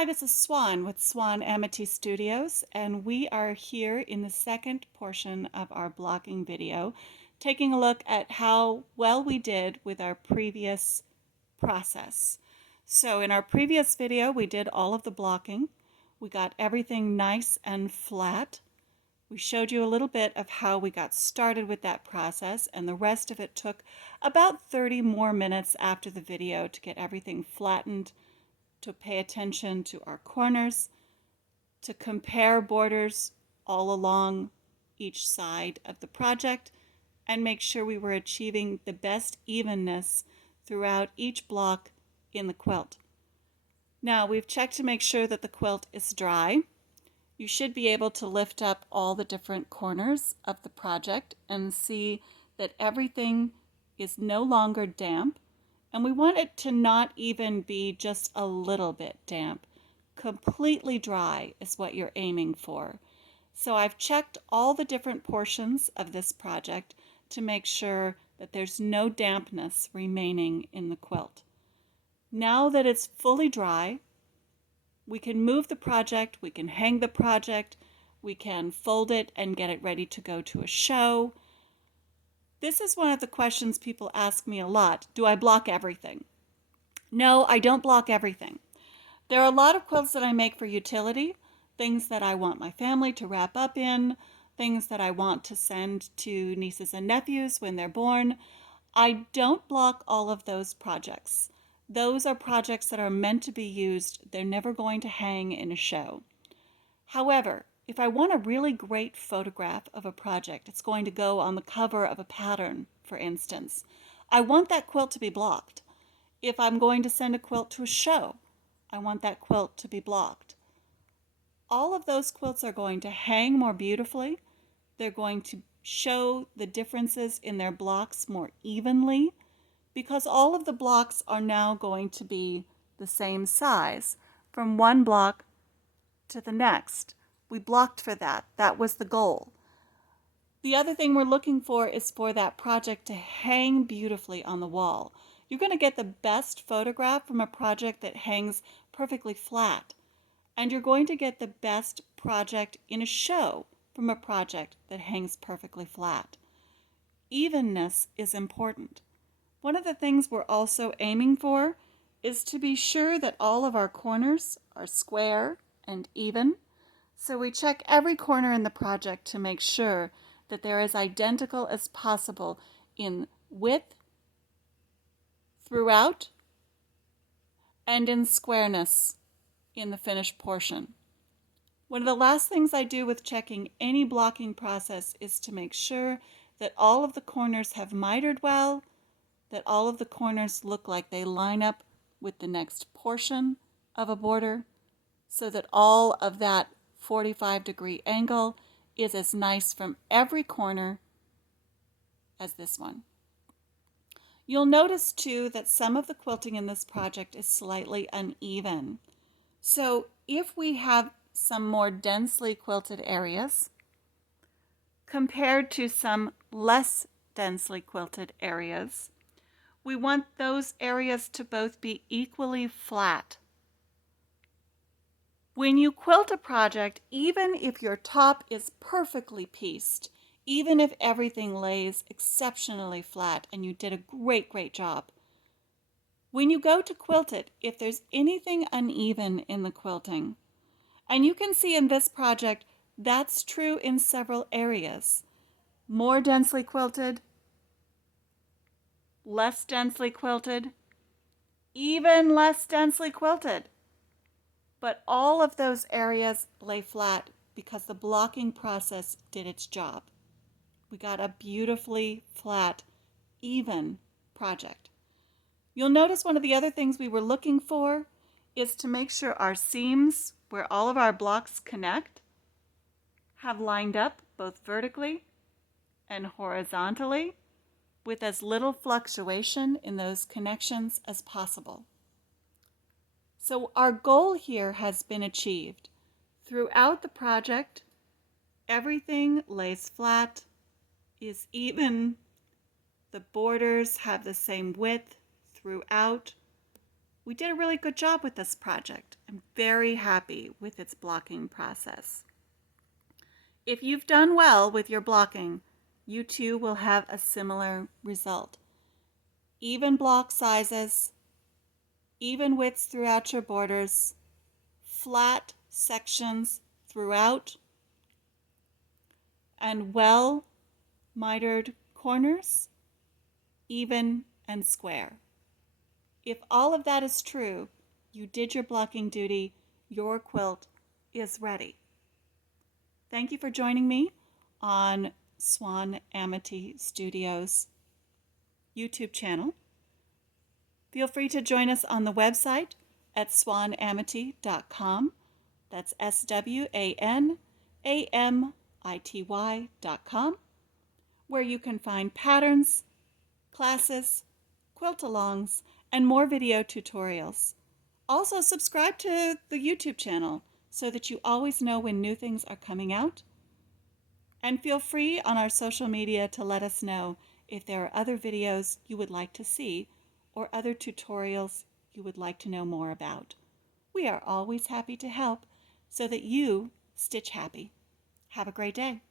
Hi, this is Swan with Swan Amity Studios, and we are here in the second portion of our blocking video, taking a look at how well we did with our previous process. So in our previous video, we did all of the blocking. We got everything nice and flat. We showed you a little bit of how we got started with that process, and the rest of it took about 30 more minutes after the video to get everything flattened, to pay attention to our corners, to compare borders all along each side of the project, and make sure we were achieving the best evenness throughout each block in the quilt. Now we've checked to make sure that the quilt is dry. You should be able to lift up all the different corners of the project and see that everything is no longer damp. And we want it to not even be just a little bit damp. Completely dry is what you're aiming for. So I've checked all the different portions of this project to make sure that there's no dampness remaining in the quilt. Now that it's fully dry, we can move the project, we can hang the project, we can fold it and get it ready to go to a show. This is one of the questions people ask me a lot. Do I block everything? No, I don't block everything. There are a lot of quilts that I make for utility, things that I want my family to wrap up in, things that I want to send to nieces and nephews when they're born. I don't block all of those projects. Those are projects that are meant to be used. They're never going to hang in a show. However, if I want a really great photograph of a project, it's going to go on the cover of a pattern, for instance, I want that quilt to be blocked. If I'm going to send a quilt to a show, I want that quilt to be blocked. All of those quilts are going to hang more beautifully. They're going to show the differences in their blocks more evenly because all of the blocks are now going to be the same size from one block to the next. We blocked for that. That was the goal. The other thing we're looking for is for that project to hang beautifully on the wall. You're going to get the best photograph from a project that hangs perfectly flat. And you're going to get the best project in a show from a project that hangs perfectly flat. Evenness is important. One of the things we're also aiming for is to be sure that all of our corners are square and even. So we check every corner in the project to make sure that they're as identical as possible in width, throughout, and in squareness in the finished portion. One of the last things I do with checking any blocking process is to make sure that all of the corners have mitered well, that all of the corners look like they line up with the next portion of a border, so that all of that 45-degree angle is as nice from every corner as this one. You'll notice too that some of the quilting in this project is slightly uneven. So if we have some more densely quilted areas compared to some less densely quilted areas, we want those areas to both be equally flat. When you quilt a project, even if your top is perfectly pieced, even if everything lays exceptionally flat and you did a great job, when you go to quilt it, if there's anything uneven in the quilting, and you can see in this project that's true in several areas, more densely quilted, less densely quilted, even less densely quilted. But all of those areas lay flat because the blocking process did its job. We got a beautifully flat, even project. You'll notice one of the other things we were looking for is to make sure our seams, where all of our blocks connect, have lined up both vertically and horizontally with as little fluctuation in those connections as possible. So our goal here has been achieved. Throughout the project, everything lays flat, is even, the borders have the same width throughout, We did a really good job with this project. I'm very happy with its blocking process. If you've done well with your blocking, you too will have a similar result. Even block sizes, even widths throughout your borders, flat sections throughout, and well mitered corners, even and square. If all of that is true, you did your blocking duty, your quilt is ready. Thank you for joining me on Swan Amity Studios YouTube channel. Feel free to join us on the website at swanamity.com. That's SWANAMITY.com, where you can find patterns, classes, quilt-alongs, and more video tutorials. Also, subscribe to the YouTube channel so that you always know when new things are coming out. And feel free on our social media to let us know if there are other videos you would like to see or other tutorials you would like to know more about. We are always happy to help so that you stitch happy. Have a great day.